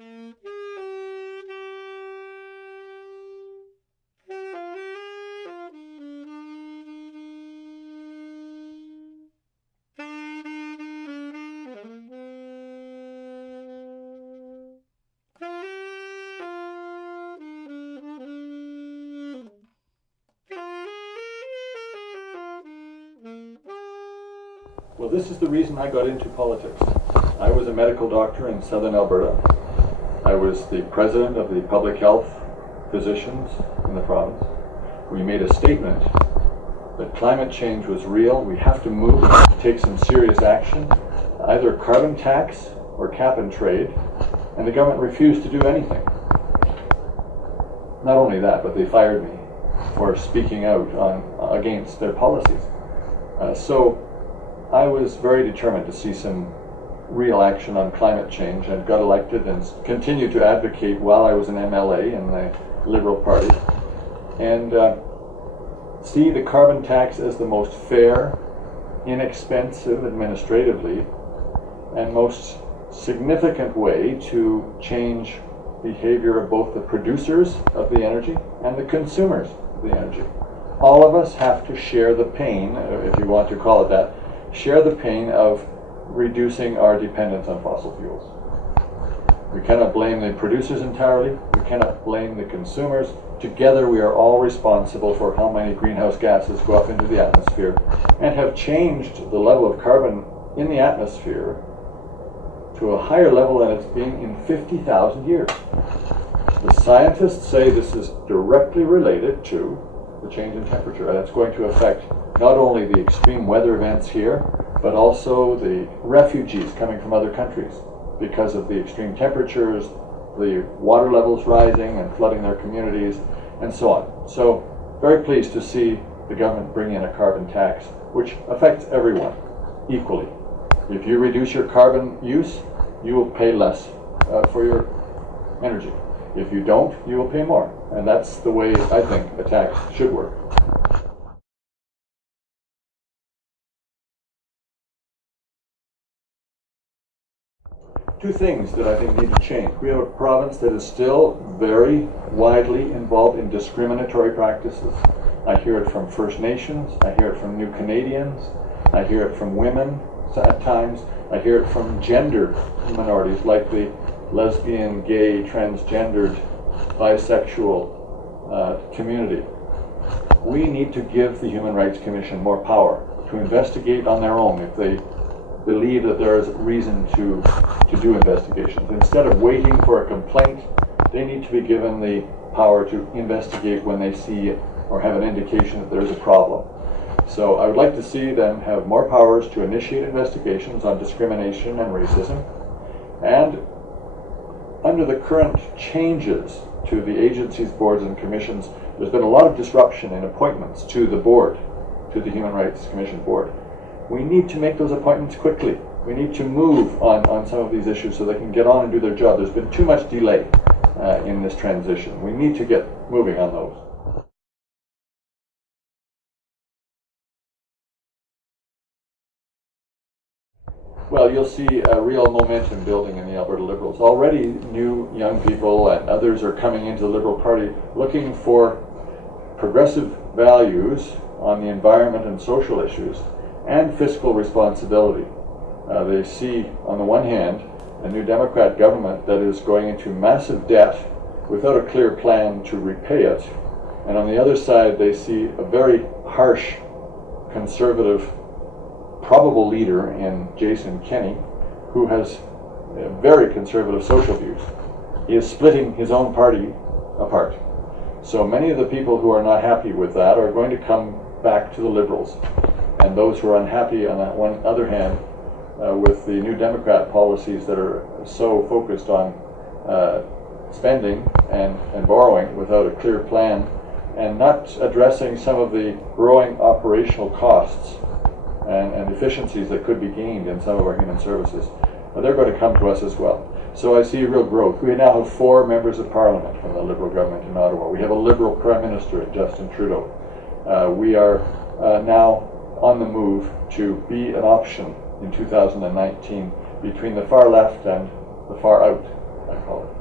Well, this is the reason I got into politics. I was a medical doctor in southern Alberta. I was the president of the public health physicians in the province. We made a statement that climate change was real. We have to move to take some serious action, either carbon tax or cap and trade, and the government refused to do anything. Not only that, but they fired me for speaking out against their policies. So I was very determined to see some real action on climate change, and got elected and continued to advocate while I was an MLA in the Liberal Party, and see the carbon tax as the most fair, inexpensive administratively, and most significant way to change behavior of both the producers of the energy and the consumers of the energy. All of us have to share the pain, if you want to call it that, share the pain of reducing our dependence on fossil fuels. We cannot blame the producers entirely, we cannot blame the consumers. Together we are all responsible for how many greenhouse gases go up into the atmosphere, and have changed the level of carbon in the atmosphere to a higher level than it's been in 50,000 years. The scientists say this is directly related to the change in temperature, and it's going to affect not only the extreme weather events here, but also the refugees coming from other countries because of the extreme temperatures, the water levels rising and flooding their communities, and so on. So, very pleased to see the government bring in a carbon tax, which affects everyone equally. If you reduce your carbon use, you will pay less for your energy. If you don't, you will pay more. And that's the way I think a tax should work. Two things that I think need to change. We have a province that is still very widely involved in discriminatory practices. I hear it from First Nations, I hear it from New Canadians, I hear it from women at times, I hear it from gender minorities like the lesbian, gay, transgendered, bisexual community. We need to give the Human Rights Commission more power to investigate on their own if they believe that there is reason to do investigations. Instead of waiting for a complaint, they need to be given the power to investigate when they see or have an indication that there is a problem. So I would like to see them have more powers to initiate investigations on discrimination and racism. And under the current changes to the agencies, boards, and commissions, there's been a lot of disruption in appointments to the board, to the Human Rights Commission board. We need to make those appointments quickly. We need to move on some of these issues so they can get on and do their job. There's been too much delay in this transition. We need to get moving on those. Well, you'll see a real momentum building in the Alberta Liberals. Already new young people and others are coming into the Liberal Party looking for progressive values on the environment and social issues and fiscal responsibility. They see, on the one hand, a New Democrat government that is going into massive debt without a clear plan to repay it, and on the other side they see a very harsh conservative probable leader in Jason Kenney, who has very conservative social views. He is splitting his own party apart. So many of the people who are not happy with that are going to come back to the Liberals. And those who are unhappy, on that one other hand, with the New Democrat policies that are so focused on spending and borrowing without a clear plan, and not addressing some of the growing operational costs and efficiencies that could be gained in some of our human services, they're going to come to us as well. So I see real growth. We now have 4 members of Parliament from the Liberal government in Ottawa. We have a Liberal Prime Minister, Justin Trudeau. We are now on the move to be an option in 2019 between the far left and the far out I call it.